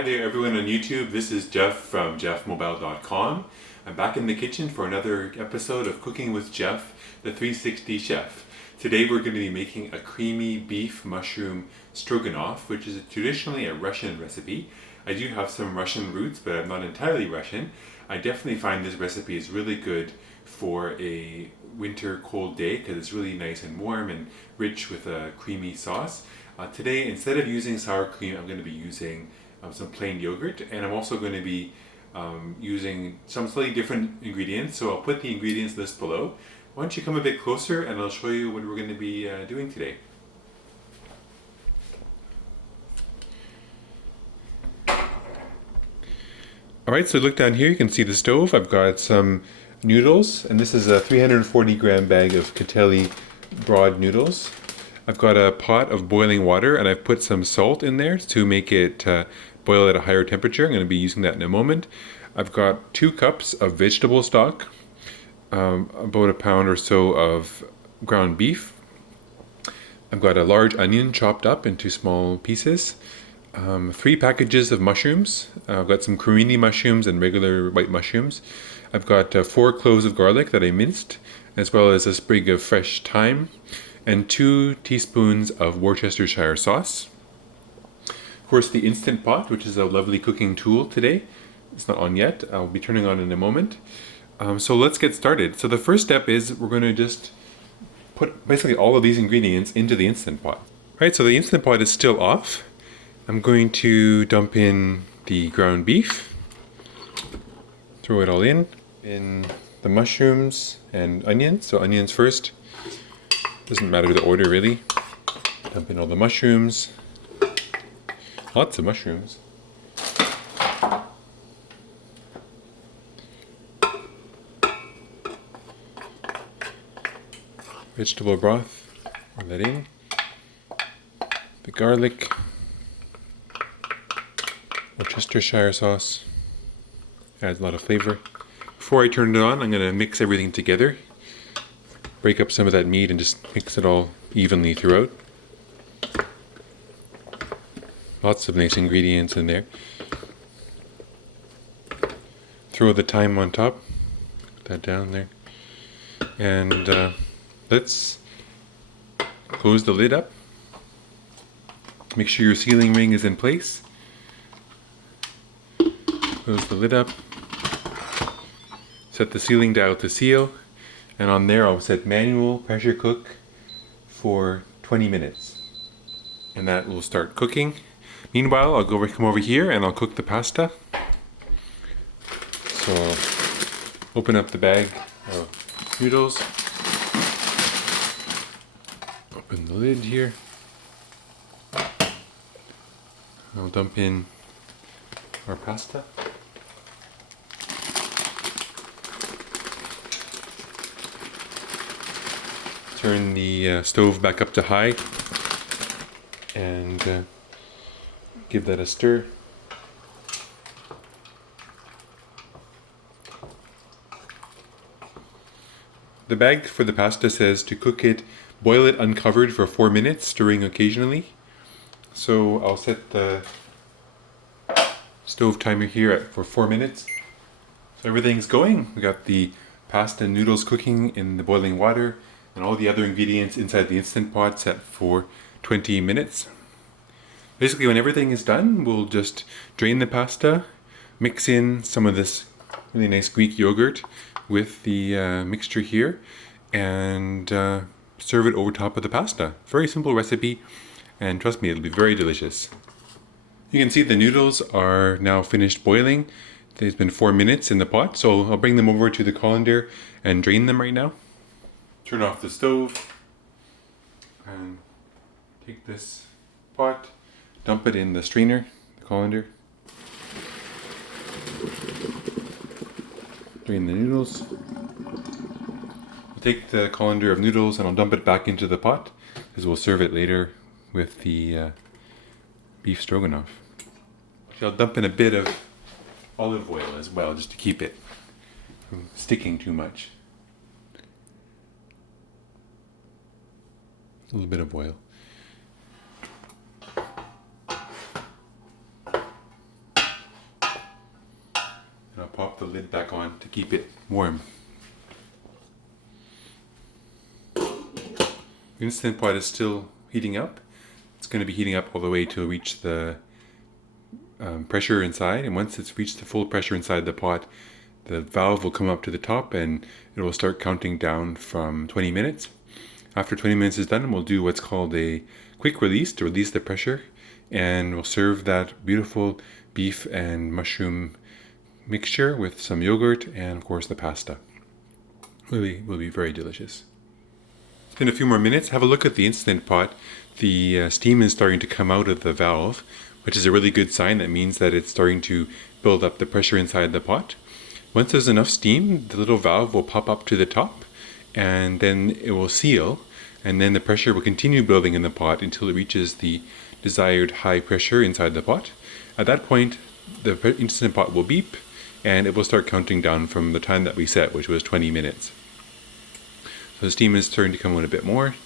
Hi there everyone on YouTube, this is Jeff from geoffmobile.com. I'm back in the kitchen for another episode of Cooking with Jeff, the 360 Chef. Today we're going to be making a creamy beef mushroom stroganoff, which is traditionally a Russian recipe. I do have some Russian roots, but I'm not entirely Russian. I definitely find this recipe is really good for a winter cold day because it's really nice and warm and rich with a creamy sauce. Today, instead of using sour cream, I'm going to be using some plain yogurt, and I'm also going to be using some slightly different ingredients, so I'll put the ingredients list below. Why don't you come a bit closer and I'll show you what we're going to be doing today. Alright, so look down here, you can see the stove. I've got some noodles, and this is a 340 gram bag of Catelli broad noodles. I've got a pot of boiling water and I've put some salt in there to make it boil at a higher temperature. I'm going to be using that in a moment. I've got 2 cups of vegetable stock, about a pound or so of ground beef. I've got a large onion chopped up into small pieces, 3 packages of mushrooms. I've got some cremini mushrooms and regular white mushrooms. I've got 4 cloves of garlic that I minced, as well as a sprig of fresh thyme, and 2 teaspoons of Worcestershire sauce. Of course, the Instant Pot, which is a lovely cooking tool today. It's not on yet. I'll be turning on in a moment. So let's get started. So the first step is we're going to just put basically all of these ingredients into the Instant Pot. Right, so the Instant Pot is still off. I'm going to dump in the ground beef, throw it all in the mushrooms and onions. So onions first. Doesn't matter the order really. Dump in all the mushrooms. Lots of mushrooms. Vegetable broth. Pour that in. The garlic. Worcestershire sauce. Adds a lot of flavor. Before I turn it on, I'm going to mix everything together. Break up some of that meat and just mix it all evenly throughout. Lots of nice ingredients in there. Throw the thyme on top. Put that down there. And let's close the lid up. Make sure your sealing ring is in place. Close the lid up. Set the sealing dial to seal. And on there I'll set manual pressure cook for 20 minutes. And that will start cooking. Meanwhile, I'll come over here and I'll cook the pasta. So I'll open up the bag of noodles. Open the lid here. I'll dump in our pasta. Turn the stove back up to high and give that a stir. The bag for the pasta says to boil it uncovered for 4 minutes, stirring occasionally. So I'll set the stove timer here for 4 minutes. So everything's going. We got the pasta and noodles cooking in the boiling water, and all the other ingredients inside the Instant Pot set for 20 minutes. Basically, when everything is done, we'll just drain the pasta, mix in some of this really nice Greek yogurt with the mixture here, and serve it over top of the pasta. Very simple recipe, and trust me, it'll be very delicious. You can see the noodles are now finished boiling. It's been 4 minutes in the pot, so I'll bring them over to the colander and drain them right now. Turn off the stove and take this pot, dump it in the strainer, the colander. Drain the noodles. I'll take the colander of noodles and I'll dump it back into the pot because we'll serve it later with the beef stroganoff. I'll dump in a bit of olive oil as well, just to keep it from sticking too much. A little bit of oil. pop the lid back on to keep it warm. The Instant Pot is still heating up. It's going to be heating up all the way to reach the pressure inside, and once it's reached the full pressure inside the pot, the valve will come up to the top and it will start counting down from 20 minutes. After 20 minutes is done, we'll do what's called a quick release to release the pressure, and we'll serve that beautiful beef and mushroom mixture with some yogurt and of course the pasta. Really will be very delicious. It's been a few more minutes. Have a look at the Instant Pot. The steam is starting to come out of the valve, which is a really good sign. That means that it's starting to build up the pressure inside the pot. Once there's enough steam, the little valve will pop up to the top and then it will seal, and then the pressure will continue building in the pot until it reaches the desired high pressure inside the pot. At that point, the Instant Pot will beep and it will start counting down from the time that we set, which was 20 minutes. So the steam is starting to come out a bit more,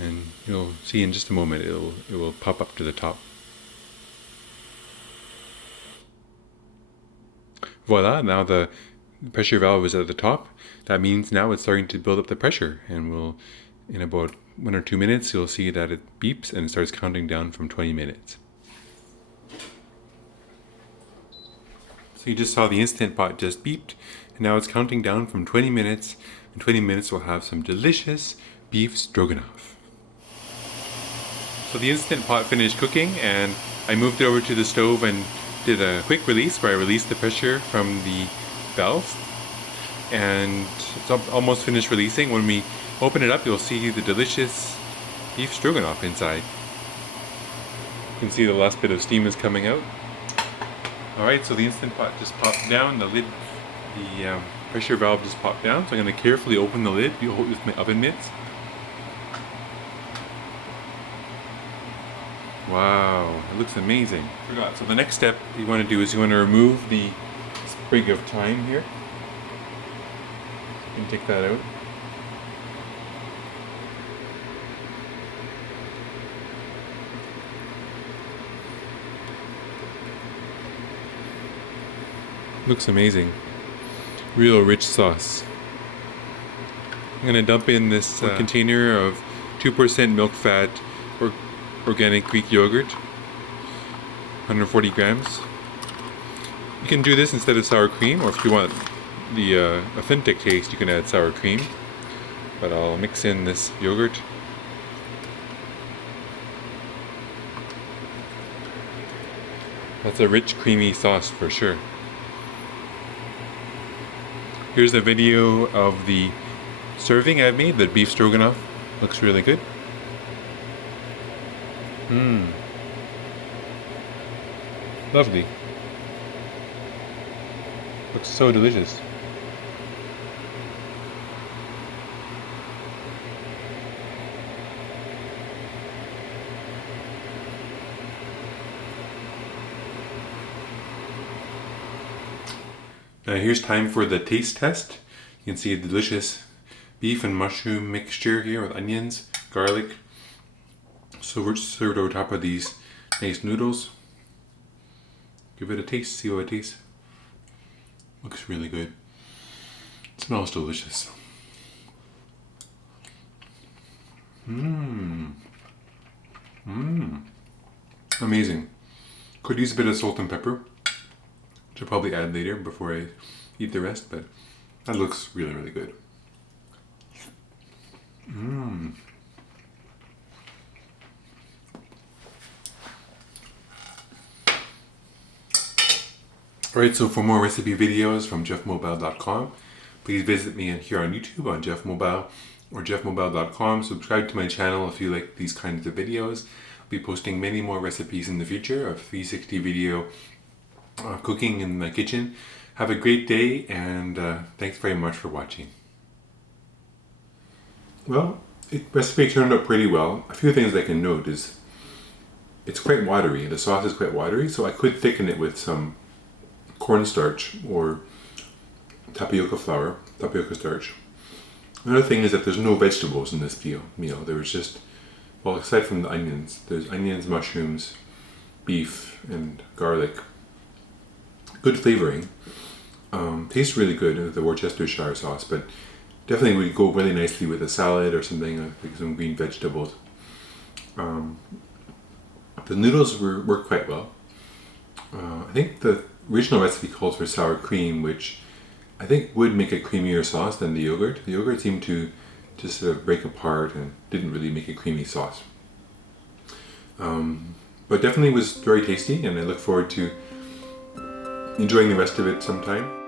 and you'll see in just a moment it will pop up to the top. Voila, now the pressure valve is at the top. That means now it's starting to build up the pressure, and in about 1 or 2 minutes, you'll see that it beeps and it starts counting down from 20 minutes. So you just saw the Instant Pot just beeped, and now it's counting down from 20 minutes. In 20 minutes, we'll have some delicious beef stroganoff. So the Instant Pot finished cooking, and I moved it over to the stove and did a quick release where I released the pressure from the valve, and it's almost finished releasing. When we open it up, you'll see the delicious beef stroganoff inside. You can see the last bit of steam is coming out. Alright, so the Instant Pot just popped down, the pressure valve just popped down, so I'm going to carefully open the lid with my oven mitts. Wow, it looks amazing. Forgot. So the next step you want to do is you want to remove the sprig of thyme here. You can take that out. Looks amazing. Real rich sauce. I'm going to dump in this container of 2% milk fat or organic Greek yogurt, 140 grams. You can do this instead of sour cream, or if you want the authentic taste, you can add sour cream. But I'll mix in this yogurt. That's a rich, creamy sauce for sure. Here's a video of the serving I've made, the beef stroganoff. Looks really good. Lovely. Looks so delicious. Now here's time for the taste test. You can see a delicious beef and mushroom mixture here with onions, garlic. So we're served over top of these nice noodles. Give it a taste, see how it tastes. Looks really good. It smells delicious. Amazing. Could use a bit of salt and pepper, which I'll probably add later before I eat the rest, but that looks really, really good. Alright, so for more recipe videos from geoffmobile.com, please visit me here on YouTube on geoffmobile or geoffmobile.com. Subscribe to my channel if you like these kinds of videos. I'll be posting many more recipes in the future of 360 video cooking in my kitchen. Have a great day, and thanks very much for watching. Well, the recipe turned out pretty well. A few things I can note is it's quite watery. The sauce is quite watery, so I could thicken it with some cornstarch or tapioca flour, tapioca starch. Another thing is that there's no vegetables in this meal. There was just, well, aside from the onions, there's onions, mushrooms, beef, and garlic. Good flavoring, Tastes really good, the Worcestershire sauce, but definitely would go really nicely with a salad or something, like some green vegetables. The noodles work quite well. I think the original recipe calls for sour cream, which I think would make a creamier sauce than the yogurt. The yogurt seemed to just sort of break apart and didn't really make a creamy sauce. But definitely was very tasty, and I look forward to enjoying the rest of it sometime.